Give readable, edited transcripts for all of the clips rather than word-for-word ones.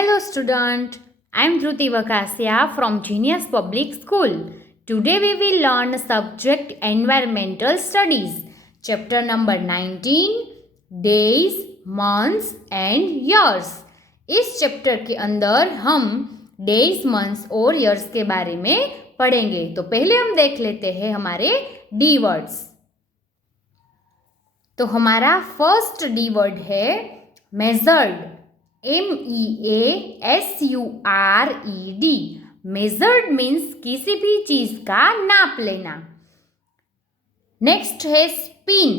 Hello student, I am Dhruti Vakasia from Genius Public School. Today we will learn subject Environmental Studies, chapter number 19, Days, Months and Years. इस chapter के अंदर हम days, months और years के बारे में पढ़ेंगे। तो पहले हम देख लेते हैं हमारे डी वर्ड्स। तो हमारा फर्स्ट डी वर्ड है मेजर्ड, MEASURED। मेजर्ड मीन्स किसी भी चीज का नाप लेना। नेक्स्ट है स्पिन,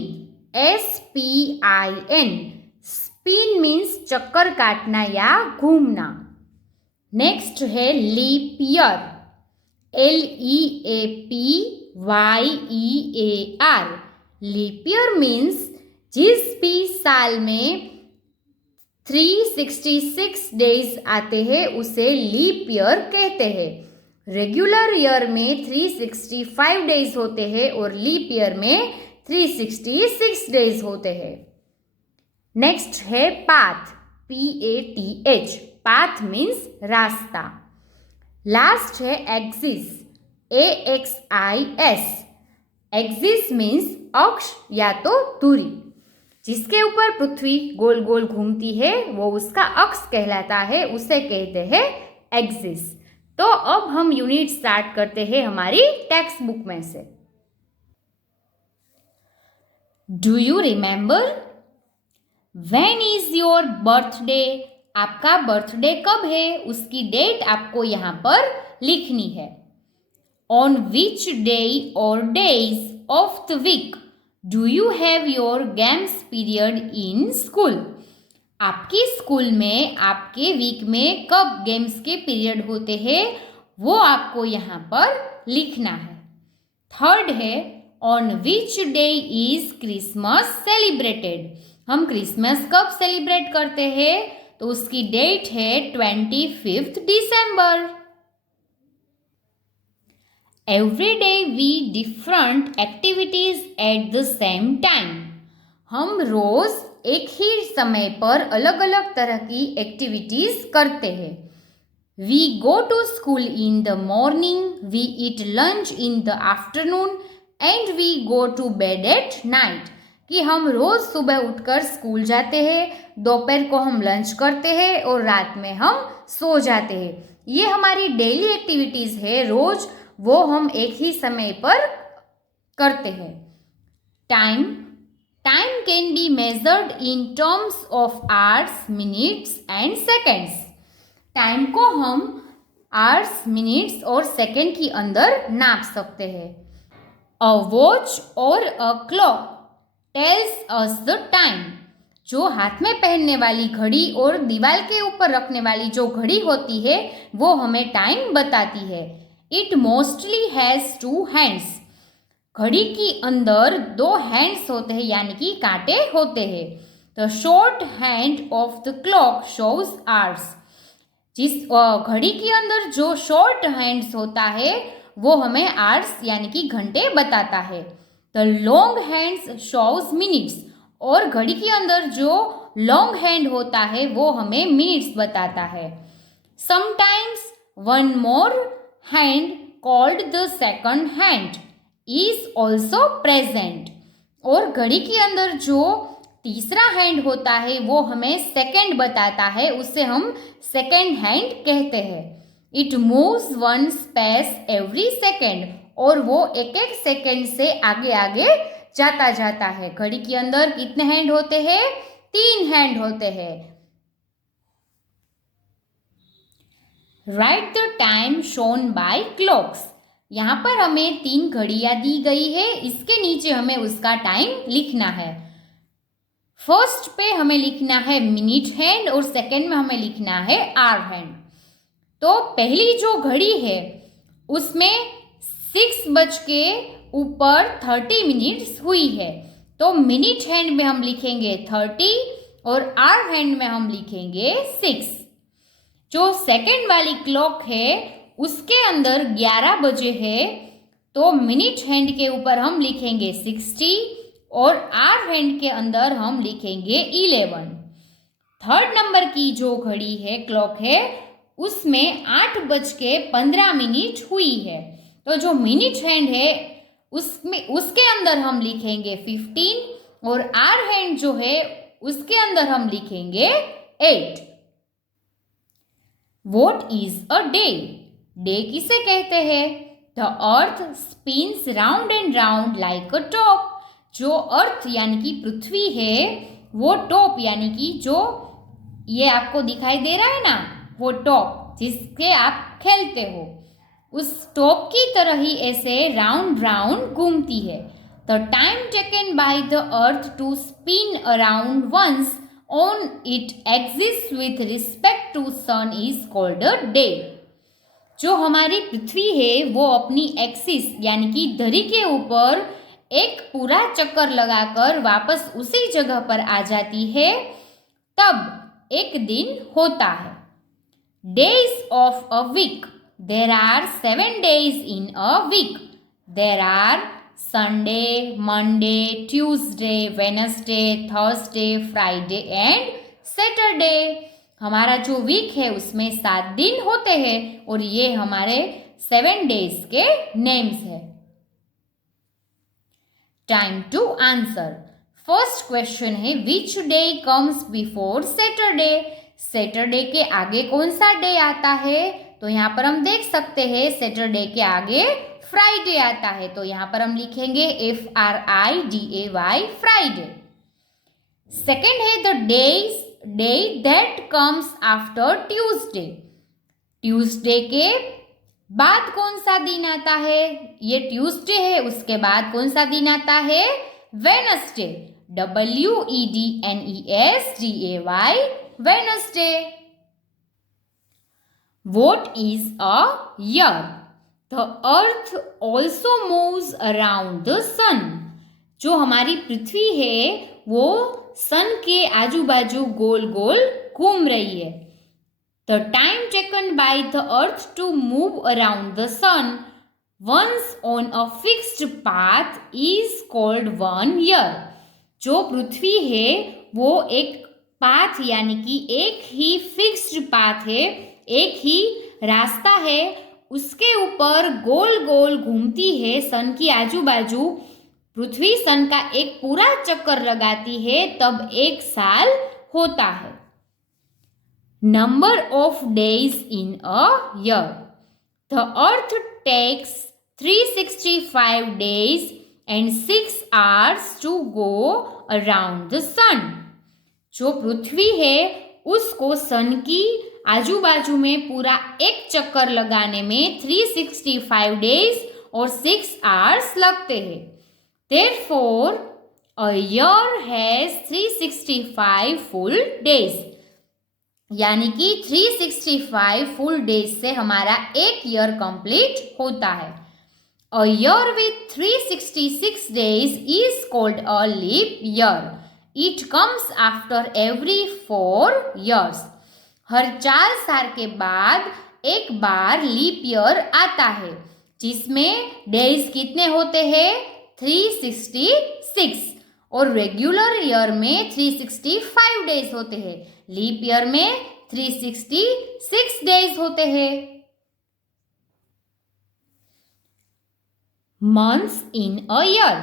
SPIN। स्पिन मीन्स चक्कर काटना या घूमना। नेक्स्ट है leap year, LEAPYEAR। Leap year means जिस भी साल में 366 डेज आते हैं उसे लीप ईयर कहते हैं। रेगुलर ईयर में 365 डेज होते हैं और लीप ईयर में 366 डेज होते हैं। नेक्स्ट है पाथ, PATH। पाथ मीन्स रास्ता। लास्ट है एक्सिस, AXIS। एक्सिस मीन्स अक्ष या तो धुरी। जिसके ऊपर पृथ्वी गोल गोल घूमती है वो उसका अक्ष कहलाता है, उसे कहते हैं एक्सिस। तो अब हम यूनिट स्टार्ट करते हैं हमारी टेक्स्ट बुक में से। Do you remember? When is your birthday? आपका बर्थडे कब है उसकी डेट आपको यहाँ पर लिखनी है। ऑन विच डे और days of the week do you have your games period in school? आपकी स्कूल में आपके वीक में कब गेम्स के पीरियड होते हैं वो आपको यहाँ पर लिखना है। थर्ड है on which day is Christmas celebrated? हम क्रिसमस कब सेलिब्रेट करते हैं तो उसकी डेट है 25 दिसंबर। Every day we different activities at the same time। हम रोज एक ही समय पर अलग अलग तरह की एक्टिविटीज करते हैं। We go to school in the morning, we eat lunch in the afternoon and we go to bed at night। कि हम रोज सुबह उठकर स्कूल जाते हैं, दोपहर को हम लंच करते हैं और रात में हम सो जाते हैं। ये हमारी डेली एक्टिविटीज है, रोज वो हम एक ही समय पर करते हैं। Time, time can be measured in terms of hours, minutes and seconds. Time को हम आवर्स, मिनट्स और सेकेंड के अंदर नाप सकते हैं। अ वॉच और a clock tells us the time. जो हाथ में पहनने वाली घड़ी और दीवार के ऊपर रखने वाली जो घड़ी होती है वो हमें टाइम बताती है। It mostly has 2 hands. घड़ी के अंदर 2 हैंड्स होते हैं यानी कि कांटे होते हैं। The short hand of the clock shows hours. जिस घड़ी के अंदर जो शॉर्ट हैंड्स होता है वो हमें आवर्स यानी कि घंटे बताता है। The long hands shows minutes. और घड़ी के अंदर जो लॉन्ग हैंड होता है वो हमें मिनट्स बताता है। Sometimes one more hand called the second hand is also present। और घड़ी के अंदर जो तीसरा हैंड होता है वो हमें सेकंड बताता है, उससे हम सेकंड हैंड कहते हैं। It moves one space every second. और वो एक एक सेकंड से आगे आगे जाता है। घड़ी के अंदर कितने हैंड होते हैं? 3 हैंड होते हैं। Right the time shown by clocks. यहाँ पर हमें 3 घड़ियाँ दी गई है, इसके नीचे हमें उसका टाइम लिखना है। फर्स्ट पे हमें लिखना है मिनट हैंड और सेकंड में हमें लिखना है आवर हैंड। तो पहली जो घड़ी है उसमें 6:30 मिनट्स हुई है। तो मिनट हैंड में हम लिखेंगे 30 और आवर हैंड में हम लिखेंगे 6। जो सेकंड वाली क्लॉक है उसके अंदर 11 बजे है तो मिनट हैंड के ऊपर हम लिखेंगे 60 और आवर हैंड के अंदर हम लिखेंगे 11। थर्ड नंबर की जो घड़ी है, क्लॉक है, उसमें 8:15 हुई है। तो जो मिनट हैंड है उसमें, उसके अंदर हम लिखेंगे 15 और आवर हैंड जो है उसके अंदर हम लिखेंगे 8। What is a day? Day किसे कहते हैं? The earth spins round and round like a top. जो अर्थ यानी कि पृथ्वी है, वो टॉप यानी कि जो ये आपको दिखाई दे रहा है ना, वो टॉप जिसके आप खेलते हो, उस टॉप की तरह ही ऐसे राउंड राउंड घूमती है। The time taken by the earth to spin around once on it axis with respect to sun is called a day. जो हमारी पृथ्वी है वो अपनी एक्सिस यानी कि धरी के ऊपर एक पूरा चक्कर लगाकर वापस उसी जगह पर आ जाती है, तब एक दिन होता है। Days of a week, there are 7 days in a week. There are Sunday, Monday, Tuesday, Wednesday, Thursday, Friday and Saturday. हमारा जो वीक है उसमें 7 दिन होते हैं और ये हमारे 7 days के नेम्स है। Time to answer. First question है which day comes before Saturday. Saturday के आगे कौन सा डे आता है? तो यहाँ पर हम देख सकते हैं सैटरडे के आगे फ्राइडे आता है, तो यहाँ पर हम लिखेंगे FRIDAY फ्राइडे। सेकेंड है the day that comes after Tuesday. Tuesday के बाद कौन सा दिन आता है? ये ट्यूसडे है, उसके बाद कौन सा दिन आता है? Wednesday, WEDNESDAY Wednesday. What is a year? The earth also moves around the sun. जो हमारी पृथ्वी है वो सन के आजू बाजू गोल गोल घूम रही है। The time taken by the earth to move around the sun once on a fixed path is called 1 year. जो पृथ्वी है वो एक पाथ यानी कि एक ही फिक्स्ड पाथ है, एक ही रास्ता है, उसके ऊपर गोल गोल घूमती है सन की आजू बाजू। पृथ्वी सन का एक पूरा चक्कर लगाती है, तब एक साल होता है। Number of days in a year. The earth takes 365 days and 6 hours to go around the sun. जो पृथ्वी है उसको सन की आजू बाजू में पूरा एक चक्कर लगाने में 365 days और 6 hours लगते हैं। Therefore, a year has 365 full days. यानी कि 365 फुल डेज से हमारा एक ईयर कंप्लीट होता है। A year with 366 days is called a leap year. It comes after every 4 years. हर 4 साल के बाद एक बार लीप ईयर आता है, जिसमें डेज कितने होते हैं? 366 और रेगुलर ईयर में 365 डेज होते हैं। लीप ईयर में 366 डेज होते हैं। Months in a year.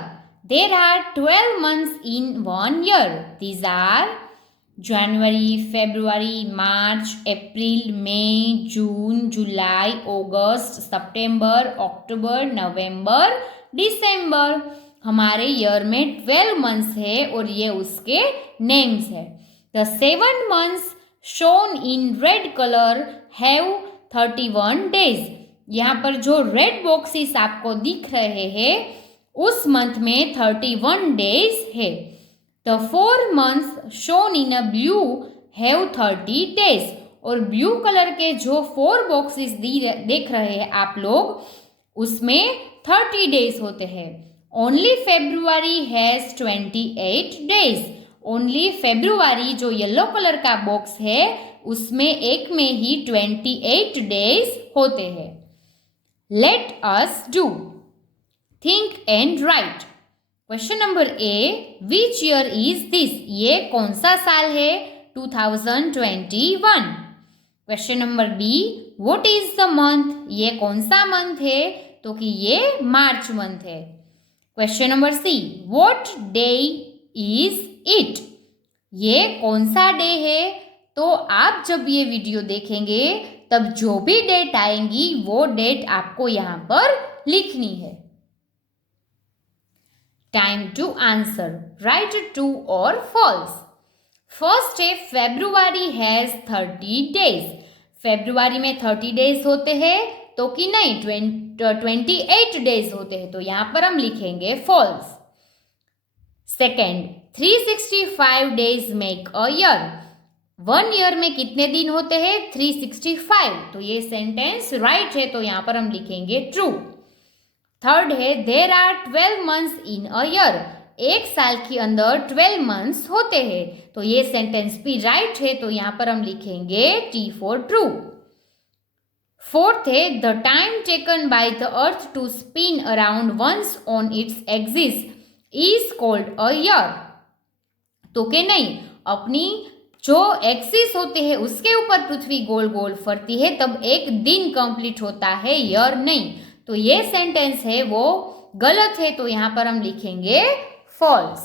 There are 12 months in 1 year. These are January, February, March, April, May, June, July, August, September, October, November, December. हमारे ईयर में 12 मंथ्स है और ये उसके नेम्स है। The 7 months shown in red color have 31 days. यहाँ पर जो रेड बॉक्सेस आपको दिख रहे हैं उस मंथ में 31 डेज है। The 4 months shown in a blue have 30 days. और ब्लू कलर के जो 4 बॉक्सेस देख रहे हैं आप लोग, उसमें 30 डेज होते हैं। Only February has 28 days. Only February जो येलो कलर का बॉक्स है उसमें एक में ही 28 डेज होते हैं। Let us do think and write. Question number A, which year is this? ये कौन सा साल है? 2021। Question number B, what is the month, ये कौन सा मंथ है, तो कि ये मार्च मंथ है। Question number C, what day is it, ये कौन सा डे है। तो आप जब ये वीडियो देखेंगे तब जो भी डेट आएंगी वो डेट आपको यहाँ पर लिखनी है। Time to answer, write true और फॉल्स। फर्स्ट है फेब्रुआरी हैज 30 डेज, फेब्रुआरी में 30 डेज होते हैं तो कि नहीं 28 डेज होते हैं, तो यहाँ पर हम लिखेंगे false. Second, 365 days make a year, 1 year में कितने दिन होते हैं 365, तो ये सेंटेंस राइट है तो यहाँ पर हम लिखेंगे ट्रू। थर्ड है there are 12 months in a year, एक साल के अंदर 12 मंथ्स होते हैं, तो ये सेंटेंस भी राइट है तो यहाँ पर हम लिखेंगे टी फॉर ट्रू। फोर्थ है the time taken by the earth to spin around once on its axis is called a year, तो के नहीं, अपनी जो एक्सिस होते हैं उसके ऊपर पृथ्वी गोल गोल फरती है तब एक दिन कंप्लीट होता है, ईयर नहीं, तो ये सेंटेंस है वो गलत है तो यहाँ पर हम लिखेंगे फॉल्स।